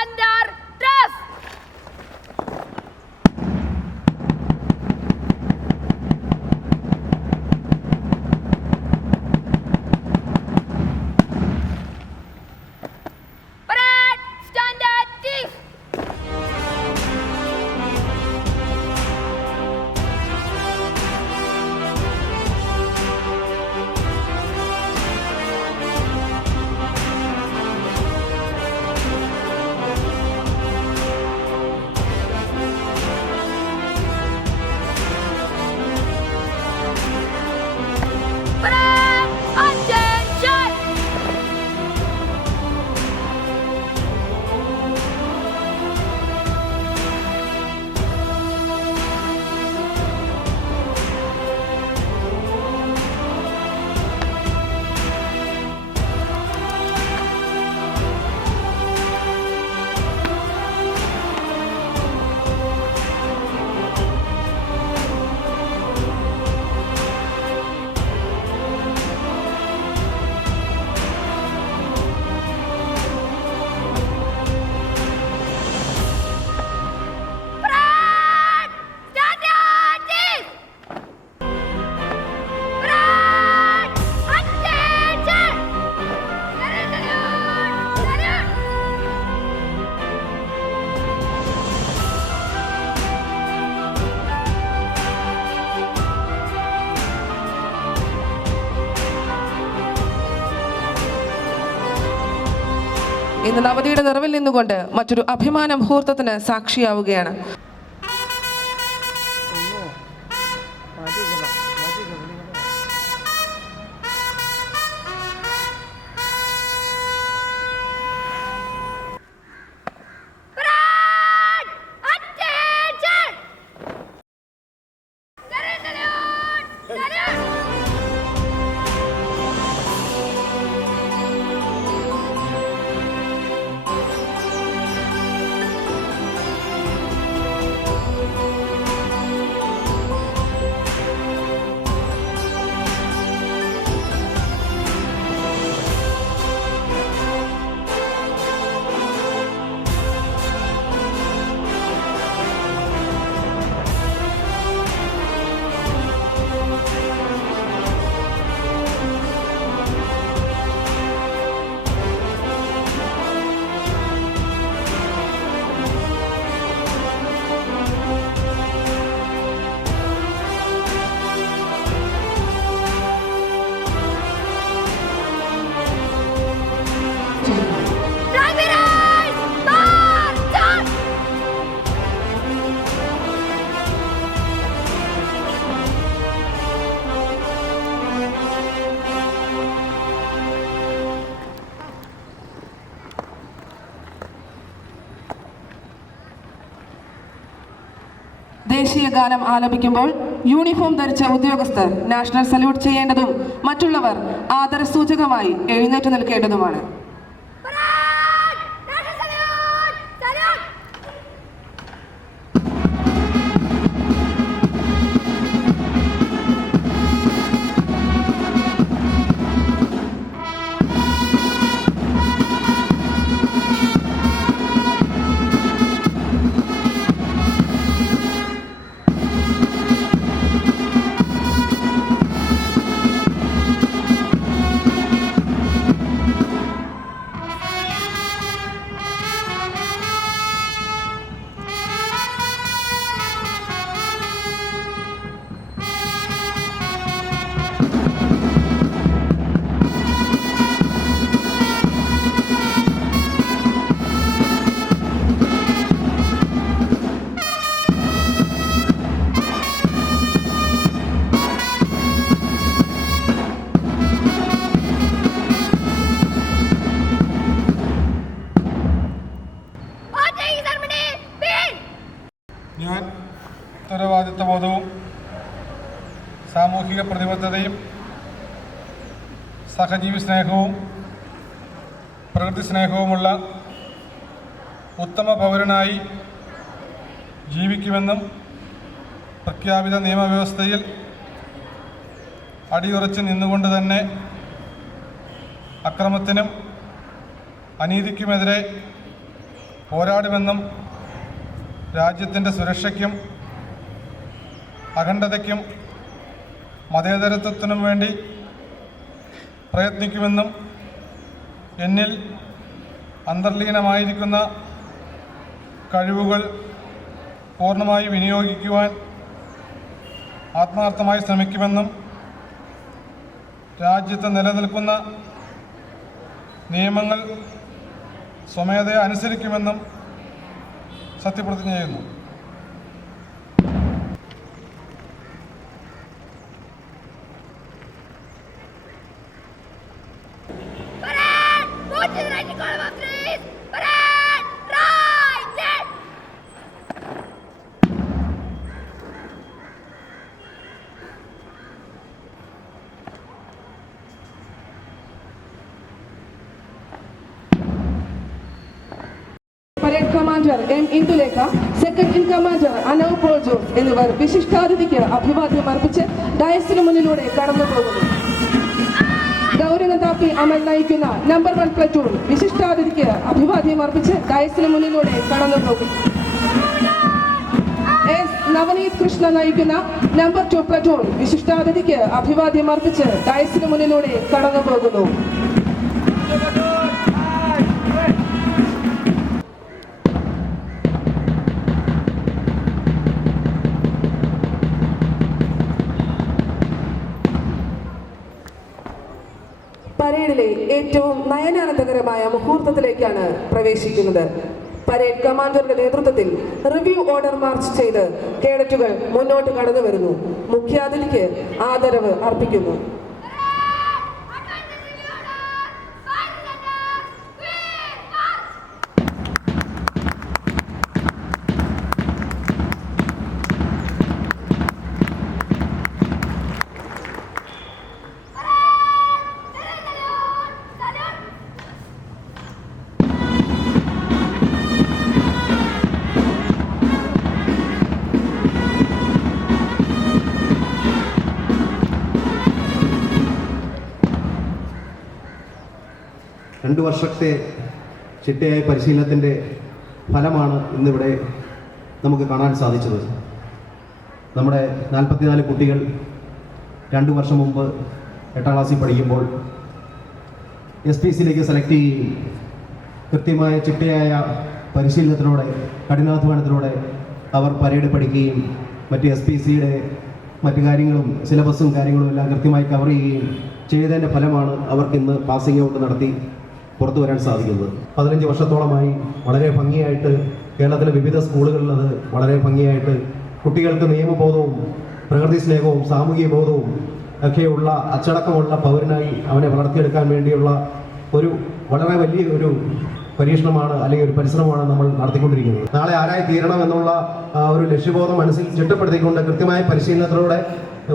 Center, ref. Parade, standard, teeth. Parade, attention. Parade, standard, teeth. Parade, attention. Salute, salute. ഇന്ന് നവതിയുടെ നിറവിൽ നിന്നുകൊണ്ട് മറ്റൊരു അഭിമാന മുഹൂർത്തത്തിന് സാക്ഷിയാവുകയാണ്. Parade, attention. Salute, salute. Flag bearers, march on. ദേശീയ ഗാനം ആലപിക്കുമ്പോൾ uniform ധരിച്ച ഉദ്യോഗസ്ഥർ നാഷണൽ സല്യൂട്ട് ചെയ്യേണ്ടതും മറ്റുള്ളവർ ആദരസൂചകമായി എഴുന്നേറ്റ് നിൽക്കേണ്ടതുമാണ്. Parade, national salute, salute. ഞാൻ ഉത്തരവാദിത്വബോധവും സാമൂഹിക പ്രതിബദ്ധതയും സഹജീവി സ്നേഹവും പ്രകൃതി സ്നേഹവുമുള്ള ഉത്തമ പൗരനായി ജീവിക്കുമെന്നും പ്രഖ്യാപിത നിയമവ്യവസ്ഥയിൽ അടിയുറച്ച് നിന്നുകൊണ്ട് തന്നെ അക്രമത്തിനും അനീതിക്കുമെതിരെ പോരാടുമെന്നും രാജ്യത്തിൻ്റെ സുരക്ഷയ്ക്കും അഖണ്ഡതയ്ക്കും മതേതരത്വത്തിനും വേണ്ടി പ്രയത്നിക്കുമെന്നും എന്നിൽ അന്തർലീനമായിരിക്കുന്ന കഴിവുകൾ പൂർണ്ണമായി വിനിയോഗിക്കുവാൻ ആത്മാർത്ഥമായി ശ്രമിക്കുമെന്നും രാജ്യത്ത് നിലനിൽക്കുന്ന നിയമങ്ങൾ സ്വമേധയാ അനുസരിക്കുമെന്നും സത്യപ്രതിജ്ഞ ചെയ്യുന്നു. Parade! Move to the right column of trees! Parade! Right! Left! Parade commander M Indulekha, second in commander Anav Paul Jose എന്നിവർ വിശിഷ്ടാതിഥിക്ക് അഭിവാദ്യം അർപ്പിച്ച് ഡയസിന് മുന്നിലൂടെ കടന്നുപോകുന്നു. ഗൗരനന്ദ പി അമൽ നയിക്കുന്ന നമ്പർ 1 പ്ലറ്റൂൺ വിശിഷ്ടാതിഥിക്ക് അഭിവാദ്യം അർപ്പിച്ച് ഡയസിന് മുന്നിലൂടെ കടന്നുപോകുന്നു. എസ് നവനീത് കൃഷ്ണ നയിക്കുന്ന നമ്പർ 2 പ്ലറ്റൂൺ വിശിഷ്ടാതിഥിക്ക് അഭിവാദ്യം അർപ്പിച്ച് ഡയസിന് മുന്നിലൂടെ കടന്നുപോകുന്നു. പരേഡിലെ ഏറ്റവും നയനാനന്ദകരമായ മുഹൂർത്തത്തിലേക്കാണ് പ്രവേശിക്കുന്നത്. പരേഡ് കമാൻഡറുടെ നേതൃത്വത്തിൽ റിവ്യൂ ഓർഡർ മാർച്ച് ചെയ്ത് കേഡറ്റുകൾ മുന്നോട്ട് കടന്നു വരുന്നു. മുഖ്യാതിഥിക്ക് ആദരവ് അർപ്പിക്കുന്നു. രണ്ട് വർഷത്തെ ചിട്ടയായ പരിശീലനത്തിൻ്റെ ഫലമാണ് ഇന്നിവിടെ നമുക്ക് കാണാൻ സാധിച്ചത്. നമ്മുടെ 44 കുട്ടികൾ 2 വർഷം മുമ്പ് 8ാം ക്ലാസ്സിൽ പഠിക്കുമ്പോൾ SPCയിലേക്ക് സെലക്ട് ചെയ്യുകയും കൃത്യമായ ചിട്ടയായ പരിശീലനത്തിലൂടെ കഠിനാധ്വാനത്തിലൂടെ അവർ പരേഡ് പഠിക്കുകയും മറ്റ് SPCയുടെ മറ്റു കാര്യങ്ങളും സിലബസും കാര്യങ്ങളും എല്ലാം കൃത്യമായി കവർ ചെയ്യുകയും ചെയ്തതിൻ്റെ ഫലമാണ് അവർക്കിന്ന് പാസിംഗ് ഔട്ട് നടത്തി പുറത്തു വരാൻ സാധിക്കുന്നത്. 15 വർഷത്തോളമായി വളരെ ഭംഗിയായിട്ട് കേരളത്തിലെ വിവിധ സ്കൂളുകളിൽ അത് വളരെ ഭംഗിയായിട്ട് കുട്ടികൾക്ക് നിയമബോധവും പ്രകൃതി സ്നേഹവും സാമൂഹിക ബോധവും ഒക്കെയുള്ള അച്ചടക്കമുള്ള പൗരനായി അവനെ വളർത്തിയെടുക്കാൻ വേണ്ടിയുള്ള ഒരു വളരെ വലിയ ഒരു പരീക്ഷണമാണ് അല്ലെങ്കിൽ ഒരു പരിശ്രമമാണ് നമ്മൾ നടത്തിക്കൊണ്ടിരിക്കുന്നത്. നാളെ ആരായി തീരണം എന്നുള്ള ഒരു ലക്ഷ്യബോധം മനസ്സിൽ ചിട്ടപ്പെടുത്തിക്കൊണ്ട് കൃത്യമായ പരിശീലനത്തിലൂടെ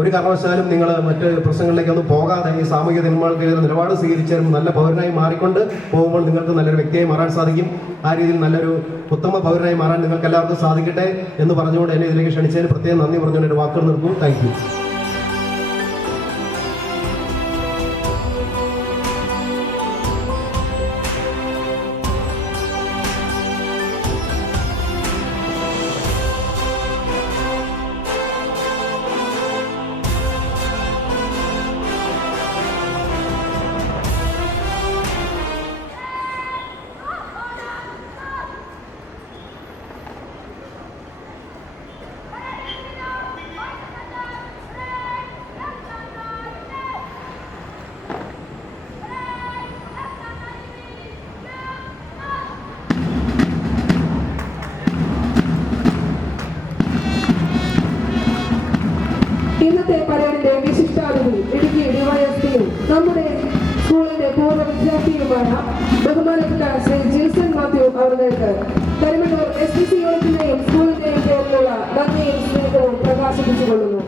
ഒരു കാരണവശാലും നിങ്ങൾ മറ്റ് പ്രശ്നങ്ങളിലേക്കൊന്നും പോകാതെ ഈ സാമൂഹിക തിന്മകൾക്കെതിരെ നിലപാട് സ്വീകരിച്ച് നല്ല പൗരനായി മാറിക്കൊണ്ട് പോകുമ്പോൾ നിങ്ങൾക്ക് നല്ലൊരു വ്യക്തിയായി മാറാൻ സാധിക്കും. ആ രീതിയിൽ നല്ലൊരു ഉത്തമ പൗരനായി മാറാൻ നിങ്ങൾക്ക് എല്ലാവർക്കും സാധിക്കട്ടെ എന്ന് പറഞ്ഞുകൊണ്ട് എന്നെ ഇതിലേക്ക് ക്ഷണിച്ചതിന് പ്രത്യേകം നന്ദി പറഞ്ഞുകൊണ്ട് ഒരു വാക്കുകൾ നിർത്തുന്നു. Thank you. ഇന്നത്തെ പരേഡിന്റെ വിശിഷ്ടാതിഥി ഇടുക്കി ഡിവൈഎസ്പിയും നമ്മുടെ സ്കൂളിന്റെ പൂർവ്വ വിദ്യാർത്ഥിയുമായ ബഹുമാനപ്പെട്ട ശ്രീ ജിൽസൺ മാത്യു അവർക്ക് കരിമണ്ണൂർ SPC യൂണിറ്റിന്റെയും സ്കൂളിന്റെയും പേരിലുള്ള നന്ദിയും സ്നേഹവും പ്രകാശിപ്പിച്ചുകൊള്ളുന്നു.